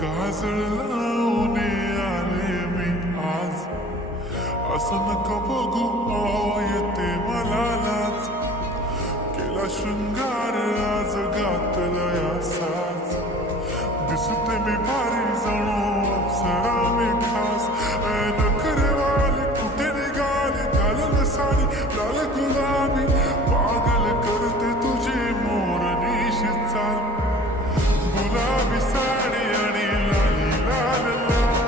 काजळ लावून आले मी आज, असं नका बघू येते मला लाज. केला शृंगार आज घातलाय साज, दिसते मी भारी जणू अप्सरा मी खास. नखरेवाली कुठे निघाली घालून साडी लाल गुलाबी, पागल करते तुझी मोरनीशी चाल. गुलाबी साडी आणि लाली लाल लाल,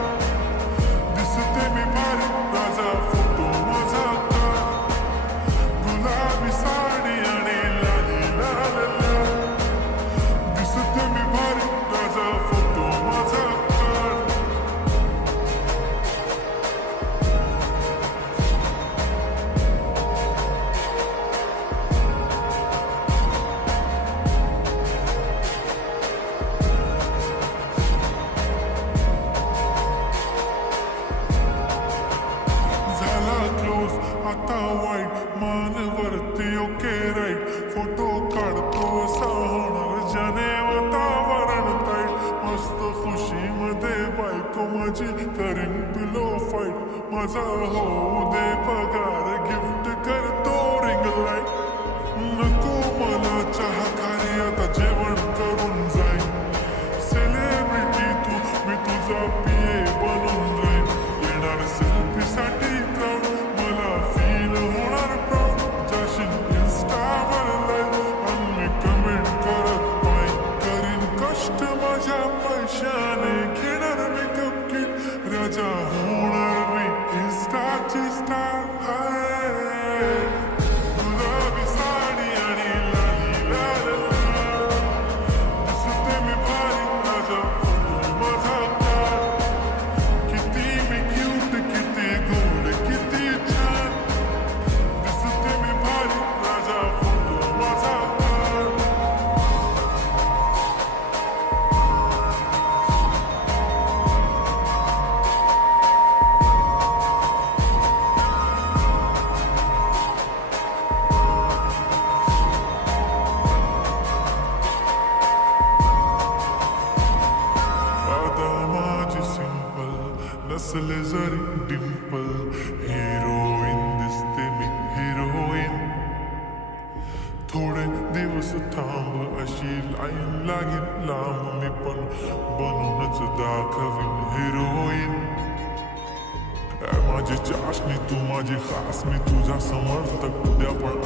दिसते मी भारी राजा फोटो माझा काढ. गुलाबी साडी आणि लाली लाल लाल, दिसते मी भारी राजा फोटो माझा काढ. क्लोज आता वाईट मानवरती ओके राईट, फोटो काढतो असा होणार ज्याने वातावरण ताईट. मस्त खुशीमध्ये बायको माझी करीन पिलो फाईट, माझा होऊ दे पगार गिफ्ट करतो रिंग लाईट. नको मला चहा खारी आता जेवण करून जाईन, सेलिब्रिटी तू मी तुझा पिये बनून राहीन. येणार सेल्फीसाठी क्राऊड, मला फील होणार प्राऊड. जाशील इन्स्टावर लाईव्ह आणि मी कमेंट करत पाय करीन कष्ट माझ्या पैशाने. घेणार मेकअप किट राजा होणार मी इन्स्टाची स्टार. गुलाबी साडी आणि लाली लाल लाल, दिसते मी भारी राजा फोटो माझा काढ. किती मी क्यूट किती गोड किती छान, दिसते मी भारी राजा फोटो माझा काढ. आता माझी सिंपल नसले जरी डिंपल, हिरोईन दिसते मी हिरोईन. थोडे दिवस थांब अशी लाईन लागेल लांब, मी पण बनूनच दाखवीन हिरोईन. माझी चाशनी तू माझी खास, मी तुझा समर्थक उद्या पण